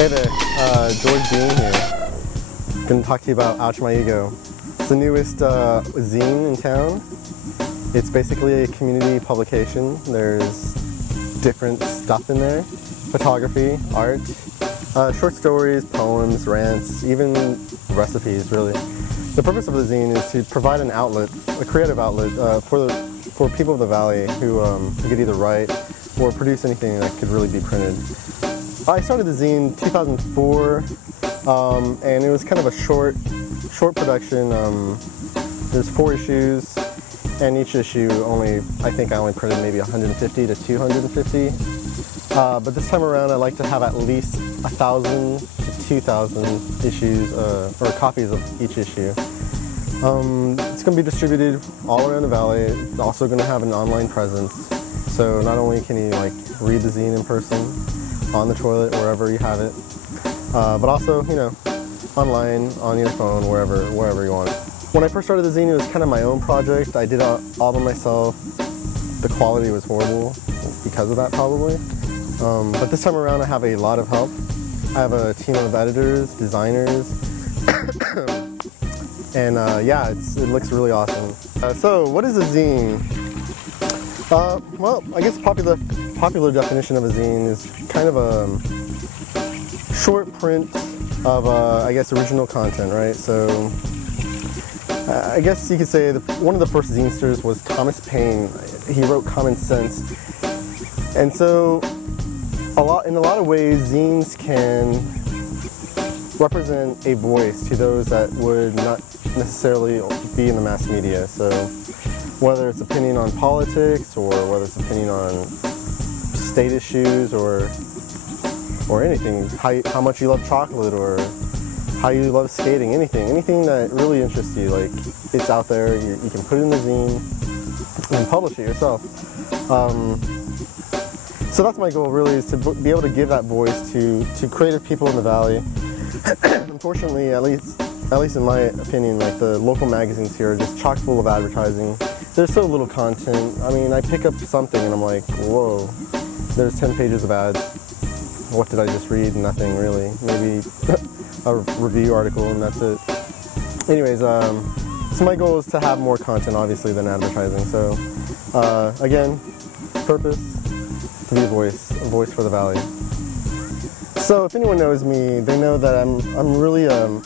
Hey there, George Dean here. Gonna talk to you about Ouch My Ego. It's the newest zine in town. It's basically a community publication. There's different stuff in there. Photography, art, short stories, poems, rants, even recipes, really. The purpose of the zine is to provide an outlet, a creative outlet for people of the Valley who could either write or produce anything that could really be printed. I started the zine in 2004, and it was kind of a short production. There's 4 issues, and each issue I think I only printed maybe 150 to 250. But this time around, I like to have at least 1,000 to 2,000 issues, or copies of each issue. It's going to be distributed all around the Valley. It's also going to have an online presence. So not only can you read the zine in person, on the toilet, wherever you have it, but also, online, on your phone, wherever you want it. When I first started the zine, it was kind of my own project. I did it all by myself. The quality was horrible because of that, probably. But this time around, I have a lot of help. I have a team of editors, designers, and yeah, it looks really awesome. So, what is a zine? Well, I guess popular definition of a zine is kind of a short print of, I guess, original content, right? So, I guess you could say one of the first zinesters was Thomas Paine. He wrote Common Sense. And so, in a lot of ways, zines can represent a voice to those that would not necessarily be in the mass media. So, whether it's opinion on politics, or whether it's opinion on state issues, or anything, how much you love chocolate, or how you love skating, anything that really interests you, it's out there. You can put it in the zine and publish it yourself. So that's my goal, really, is to be able to give that voice to creative people in the Valley. Unfortunately, at least in my opinion, the local magazines here are just chock full of advertising. There's so little content. I mean, I pick up something and I'm like, whoa, there's 10 pages of ads. What did I just read? Nothing really. Maybe a review article and that's it. Anyways, so my goal is to have more content, obviously, than advertising. So, again, purpose, to be a voice for the Valley. So if anyone knows me, they know that I'm really a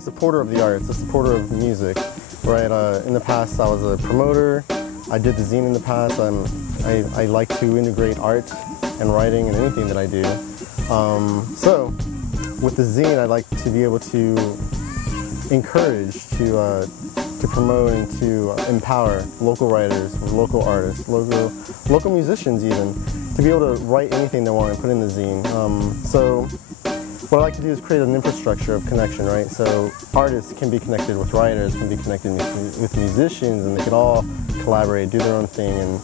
supporter of the arts, a supporter of music. Right, in the past I was a promoter. I did the zine in the past. I like to integrate art and writing and anything that I do. So with the zine, I'd like to be able to encourage, to promote and to empower local writers, local artists, local musicians even, to be able to write anything they want and put in the zine. So what I like to do is create an infrastructure of connection, right? So artists can be connected with writers, can be connected with musicians, and they can all collaborate, do their own thing, and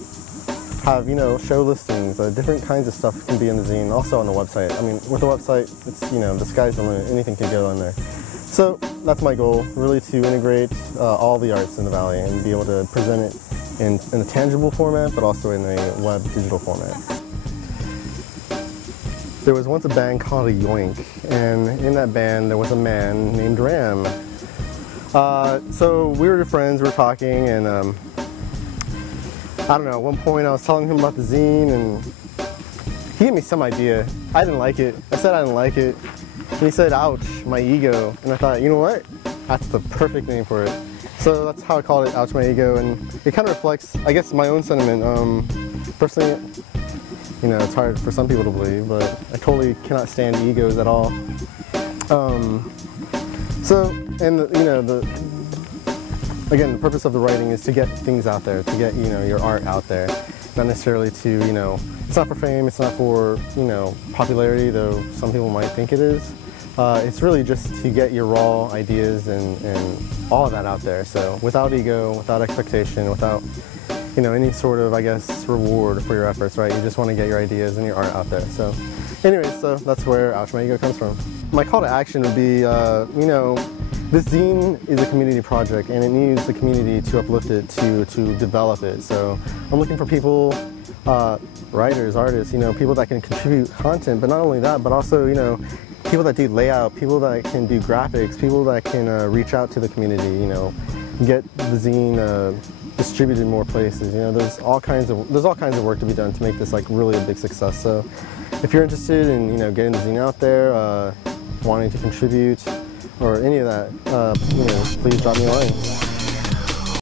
have, show listings, different kinds of stuff can be in the zine, also on the website. I mean, with the website, it's, the sky's the limit, anything can go on there. So that's my goal, really, to integrate all the arts in the Valley and be able to present it in a tangible format, but also in a web digital format. There was once a band called a Yoink, and in that band there was a man named Ram. So we were friends, we were talking, and I don't know, at one point I was telling him about the zine, and he gave me some idea. I didn't like it. I said I didn't like it. And he said, ouch, my ego. And I thought, you know what? That's the perfect name for it. So that's how I called it, Ouch My Ego, and it kind of reflects, I guess, my own sentiment. Personally, it's hard for some people to believe, but I totally cannot stand egos at all. Again, the purpose of the writing is to get things out there, to get, your art out there. Not necessarily to, it's not for fame, it's not for, popularity, though some people might think it is. It's really just to get your raw ideas and all of that out there. So without ego, without expectation, without any sort of, I guess, reward for your efforts, right? You just want to get your ideas and your art out there. So anyways, so that's where Ouch My Ego comes from. My call to action would be, this zine is a community project and it needs the community to uplift it, to develop it. So I'm looking for people, writers, artists, people that can contribute content, but not only that, but also, people that do layout, people that can do graphics, people that can reach out to the community, you know, get the zine distributed in more places. You know, there's all kinds of work to be done to make this like really a big success. So if you're interested in, you know, getting the zine out there, wanting to contribute or any of that, you know, please drop me a line.